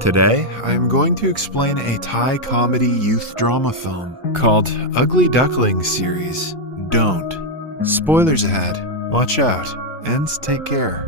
Today, I am going to explain a Thai comedy youth drama film called Ugly Duckling series, Don't. Spoilers ahead, watch out, and take care.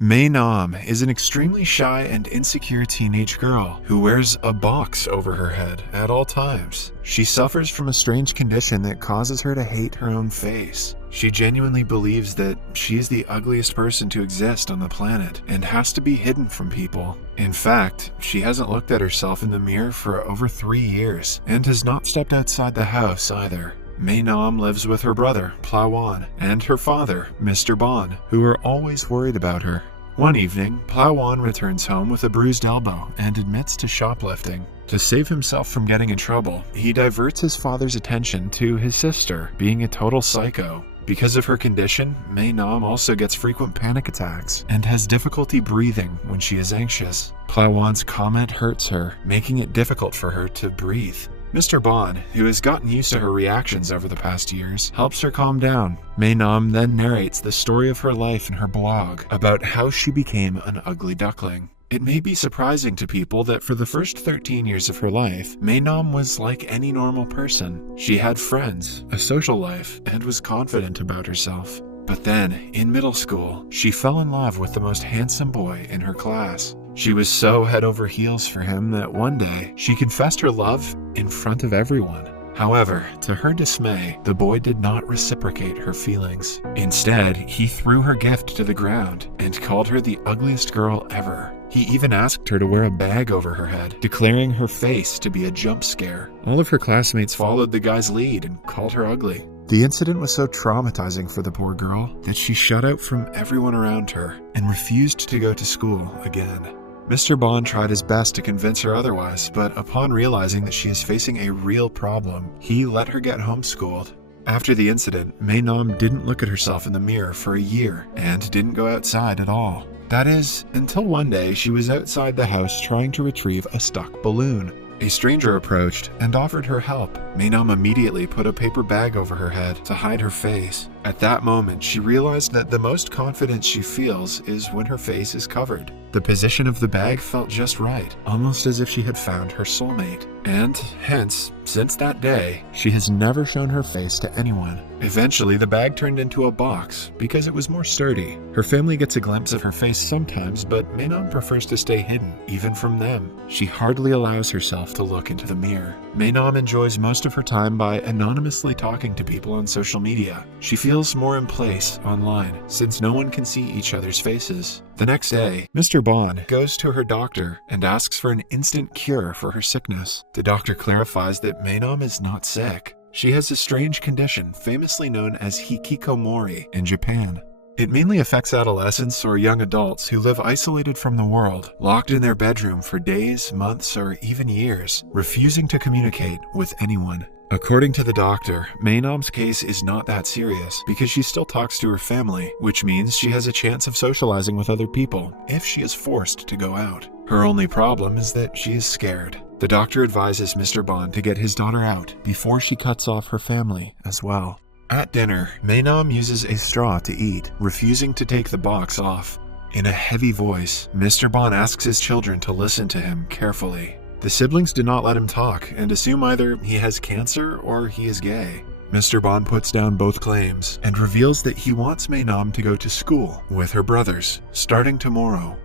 Mei Nam is an extremely shy and insecure teenage girl who wears a box over her head at all times. She suffers from a strange condition that causes her to hate her own face. She genuinely believes that she is the ugliest person to exist on the planet and has to be hidden from people. In fact, she hasn't looked at herself in the mirror for over 3 years and has not stepped outside the house either. Mei Nam lives with her brother, Plawan, and her father, Mr. Bon, who are always worried about her. One evening, Plawan returns home with a bruised elbow and admits to shoplifting. To save himself from getting in trouble, he diverts his father's attention to his sister being a total psycho. Because of her condition, Mei Nam also gets frequent panic attacks and has difficulty breathing when she is anxious. Plawan's comment hurts her, making it difficult for her to breathe. Mr. Bon, who has gotten used to her reactions over the past years, helps her calm down. Mei Nam then narrates the story of her life in her blog about how she became an ugly duckling. It may be surprising to people that for the first 13 years of her life, Mei Nam was like any normal person. She had friends, a social life, and was confident about herself. But then, in middle school, she fell in love with the most handsome boy in her class. She was so head over heels for him that one day, she confessed her love in front of everyone. However, to her dismay, the boy did not reciprocate her feelings. Instead, he threw her gift to the ground and called her the ugliest girl ever. He even asked her to wear a bag over her head, declaring her face to be a jump scare. All of her classmates followed the guy's lead and called her ugly. The incident was so traumatizing for the poor girl that she shut out from everyone around her and refused to go to school again. Mr. Bon tried his best to convince her otherwise, but upon realizing that she is facing a real problem, he let her get homeschooled. After the incident, Mei Nam didn't look at herself in the mirror for a year and didn't go outside at all. That is, until one day she was outside the house trying to retrieve a stuck balloon. A stranger approached and offered her help. Mei Nam immediately put a paper bag over her head to hide her face. At that moment, she realized that the most confidence she feels is when her face is covered. The position of the bag felt just right, almost as if she had found her soulmate. And hence, since that day, she has never shown her face to anyone. Eventually, the bag turned into a box because it was more sturdy. Her family gets a glimpse of her face sometimes, but Mei Nam prefers to stay hidden, even from them. She hardly allows herself to look into the mirror. Mei Nam enjoys most of her time by anonymously talking to people on social media. She feels more in place online, since no one can see each other's faces. The next day, Mr. Bon goes to her doctor and asks for an instant cure for her sickness. The doctor clarifies that Mei Nam is not sick. She has a strange condition famously known as hikikomori in Japan. It mainly affects adolescents or young adults who live isolated from the world, locked in their bedroom for days, months, or even years, refusing to communicate with anyone. According to the doctor, Mei Nam's case is not that serious because she still talks to her family, which means she has a chance of socializing with other people if she is forced to go out. Her only problem is that she is scared. The doctor advises Mr. Bon to get his daughter out before she cuts off her family as well. At dinner, Mei Nam uses a straw to eat, refusing to take the box off. In a heavy voice, Mr. Bon asks his children to listen to him carefully. The siblings do not let him talk and assume either he has cancer or he is gay. Mr. Bon puts down both claims and reveals that he wants Mei Nam to go to school with her brothers, starting tomorrow.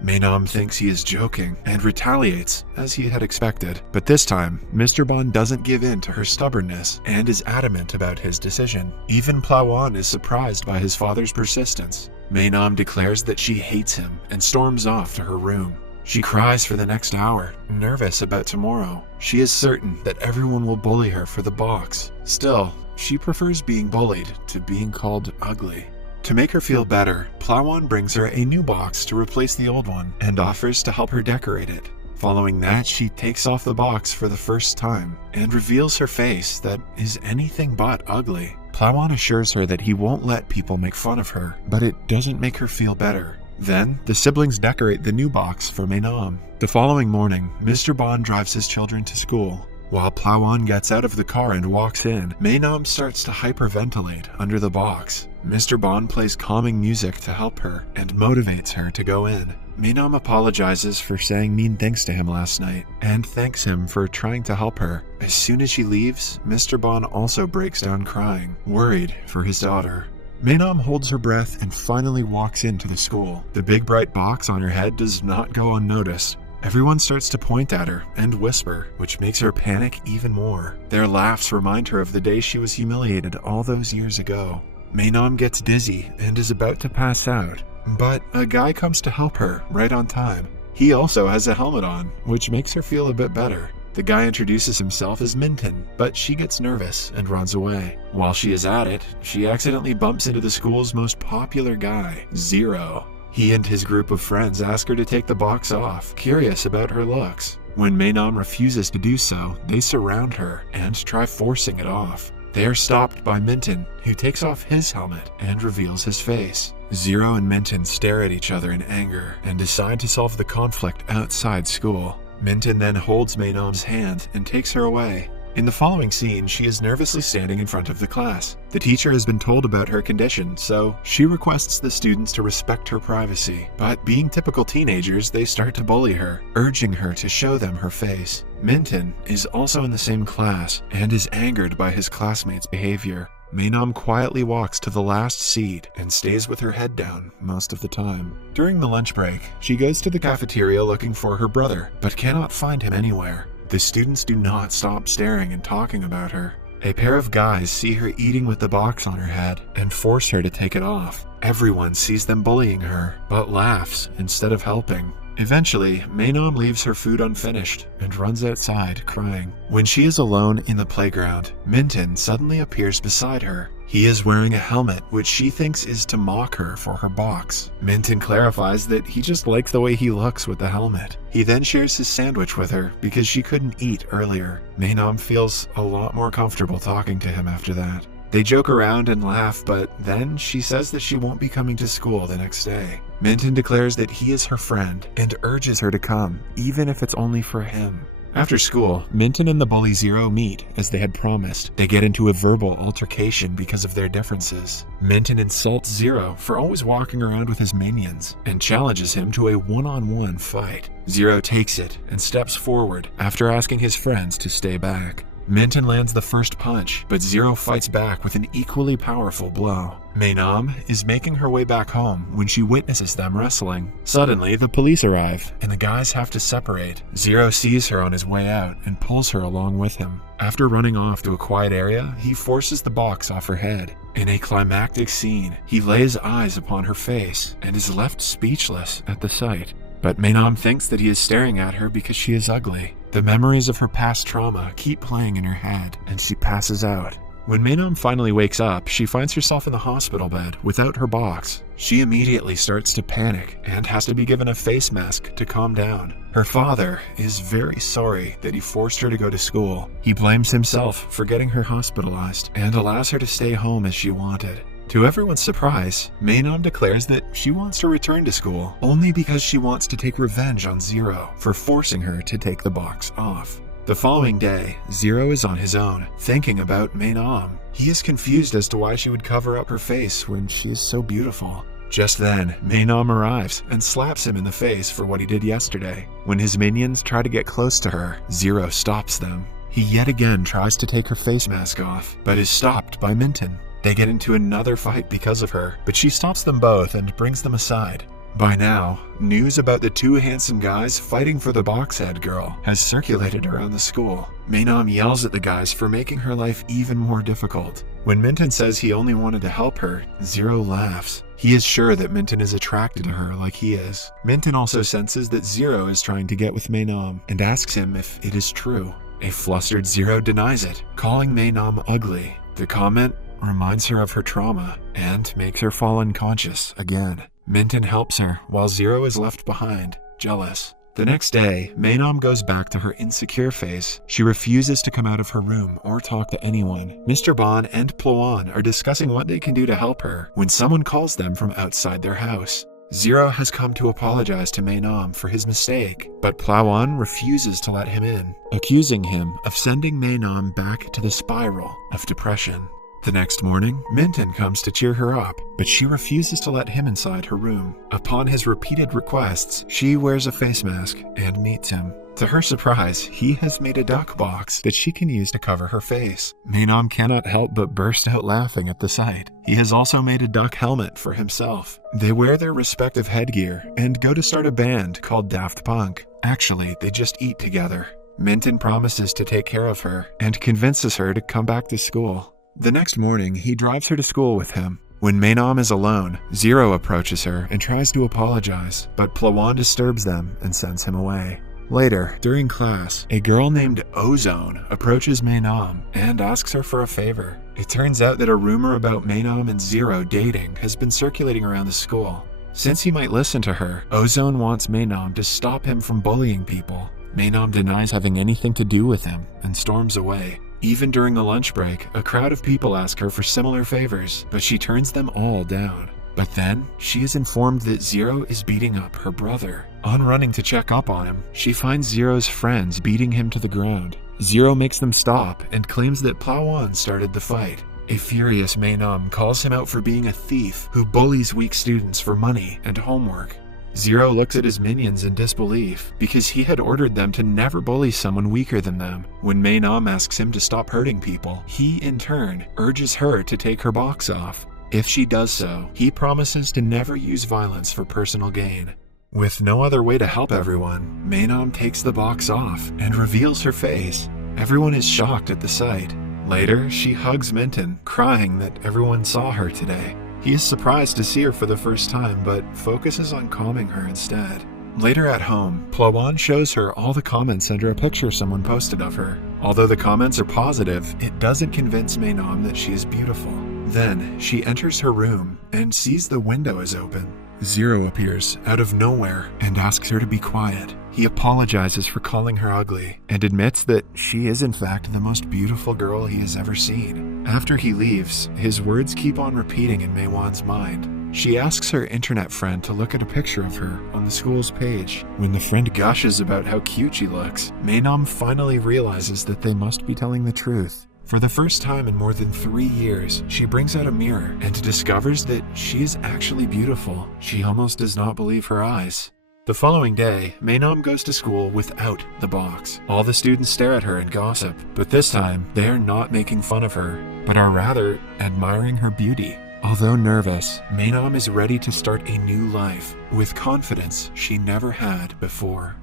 Mei Nam thinks he is joking and retaliates, as he had expected. But this time, Mr. Bon doesn't give in to her stubbornness and is adamant about his decision. Even Plawan is surprised by his father's persistence. Mei Nam declares that she hates him and storms off to her room. She cries for the next hour, nervous about tomorrow. She is certain that everyone will bully her for the box. Still, she prefers being bullied to being called ugly. To make her feel better, Plawan brings her a new box to replace the old one and offers to help her decorate it. Following that, she takes off the box for the first time and reveals her face that is anything but ugly. Plawan assures her that he won't let people make fun of her, but it doesn't make her feel better. Then, the siblings decorate the new box for Mei Nam. The following morning, Mr. Bon drives his children to school. While Plowon gets out of the car and walks in, Maynam starts to hyperventilate under the box. Mr. Bond plays calming music to help her and motivates her to go in. Maynam apologizes for saying mean things to him last night and thanks him for trying to help her. As soon as she leaves, Mr. Bond also breaks down crying, worried for his daughter. Maynam holds her breath and finally walks into the school. The big bright box on her head does not go unnoticed. Everyone starts to point at her and whisper, which makes her panic even more. Their laughs remind her of the day she was humiliated all those years ago. Maynam gets dizzy and is about to pass out, but a guy comes to help her right on time. He also has a helmet on, which makes her feel a bit better. The guy introduces himself as Minton, but she gets nervous and runs away. While she is at it, she accidentally bumps into the school's most popular guy, Zero. He and his group of friends ask her to take the box off, curious about her looks. When Maynam refuses to do so, they surround her and try forcing it off. They are stopped by Minton, who takes off his helmet and reveals his face. Zero and Minton stare at each other in anger and decide to solve the conflict outside school. Minton then holds Maynam's hand and takes her away. In the following scene, she is nervously standing in front of the class. The teacher has been told about her condition, so she requests the students to respect her privacy. But being typical teenagers, they start to bully her, urging her to show them her face. Minton is also in the same class and is angered by his classmates' behavior. Maynam quietly walks to the last seat and stays with her head down most of the time. During the lunch break, she goes to the cafeteria looking for her brother, but cannot find him anywhere. The students do not stop staring and talking about her. A pair of guys see her eating with the box on her head and force her to take it off. Everyone sees them bullying her, but laughs instead of helping. Eventually, Maynam leaves her food unfinished and runs outside, crying. When she is alone in the playground, Minton suddenly appears beside her. He is wearing a helmet, which she thinks is to mock her for her box. Minton clarifies that he just likes the way he looks with the helmet. He then shares his sandwich with her because she couldn't eat earlier. Maynam feels a lot more comfortable talking to him after that. They joke around and laugh, but then she says that she won't be coming to school the next day. Minton declares that he is her friend and urges her to come, even if it's only for him. After school, Minton and the bully Zero meet, as they had promised. They get into a verbal altercation because of their differences. Minton insults Zero for always walking around with his minions and challenges him to a one-on-one fight. Zero takes it and steps forward after asking his friends to stay back. Minton lands the first punch, but Zero fights back with an equally powerful blow. Maynam is making her way back home when she witnesses them wrestling. Suddenly, the police arrive, and the guys have to separate. Zero sees her on his way out and pulls her along with him. After running off to a quiet area, he forces the box off her head. In a climactic scene, he lays eyes upon her face and is left speechless at the sight. But Maynam thinks that he is staring at her because she is ugly. The memories of her past trauma keep playing in her head, and she passes out. When Maynam finally wakes up, she finds herself in the hospital bed without her box. She immediately starts to panic and has to be given a face mask to calm down. Her father is very sorry that he forced her to go to school. He blames himself for getting her hospitalized and allows her to stay home as she wanted. To everyone's surprise, Maynam declares that she wants to return to school only because she wants to take revenge on Zero for forcing her to take the box off. The following day, Zero is on his own, thinking about Maynam. He is confused as to why she would cover up her face when she is so beautiful. Just then, Maynam arrives and slaps him in the face for what he did yesterday. When his minions try to get close to her, Zero stops them. He yet again tries to take her face mask off, but is stopped by Minton. They get into another fight because of her, but she stops them both and brings them aside. By now, news about the two handsome guys fighting for the box-head girl has circulated around the school. Maynam yells at the guys for making her life even more difficult. When Minton says he only wanted to help her, Zero laughs. He is sure that Minton is attracted to her like he is. Minton also senses that Zero is trying to get with Maynam and asks him if it is true. A flustered Zero denies it, calling Maynam ugly. The comment reminds her of her trauma and makes her fall unconscious again. Minton helps her while Zero is left behind, jealous. The next day, Maynam goes back to her insecure phase. She refuses to come out of her room or talk to anyone. Mr. Bond and Plowon are discussing what they can do to help her when someone calls them from outside their house. Zero has come to apologize to Mainam for his mistake, but Plawan refuses to let him in, accusing him of sending Mainam back to the spiral of depression. The next morning, Minton comes to cheer her up, but she refuses to let him inside her room. Upon his repeated requests, she wears a face mask and meets him. To her surprise, he has made a duck box that she can use to cover her face. Mainam cannot help but burst out laughing at the sight. He has also made a duck helmet for himself. They wear their respective headgear and go to start a band called Daft Punk. Actually, they just eat together. Minton promises to take care of her and convinces her to come back to school. The next morning, he drives her to school with him. When Mainam is alone, Zero approaches her and tries to apologize, but Plawan disturbs them and sends him away. Later, during class, a girl named Ozone approaches Mainam and asks her for a favor. It turns out that a rumor about Mainam and Zero dating has been circulating around the school. Since he might listen to her, Ozone wants Mainam to stop him from bullying people. Mainam denies having anything to do with him and storms away. Even during the lunch break, a crowd of people ask her for similar favors, but she turns them all down. But then, she is informed that Zero is beating up her brother. On running to check up on him, she finds Zero's friends beating him to the ground. Zero makes them stop and claims that Plawan started the fight. A furious Mainam calls him out for being a thief who bullies weak students for money and homework. Zero looks at his minions in disbelief because he had ordered them to never bully someone weaker than them. When Mainam asks him to stop hurting people, he in turn urges her to take her box off. If she does so, he promises to never use violence for personal gain. With no other way to help everyone, Mainam takes the box off and reveals her face. Everyone is shocked at the sight. Later, she hugs Minton, crying that everyone saw her today. He is surprised to see her for the first time, but focuses on calming her instead. Later at home, Plawan shows her all the comments under a picture someone posted of her. Although the comments are positive, it doesn't convince Mainam that she is beautiful. Then, she enters her room and sees the window is open. Zero appears out of nowhere and asks her to be quiet. He apologizes for calling her ugly and admits that she is in fact the most beautiful girl he has ever seen. After he leaves, his words keep on repeating in Maywan's mind. She asks her internet friend to look at a picture of her on the school's page. When the friend gushes about how cute she looks, Mainam finally realizes that they must be telling the truth. For the first time in more than 3 years, she brings out a mirror and discovers that she is actually beautiful. She almost does not believe her eyes. The following day, Mainam goes to school without the box. All the students stare at her and gossip, but this time, they are not making fun of her, but are rather admiring her beauty. Although nervous, Mainam is ready to start a new life with confidence she never had before.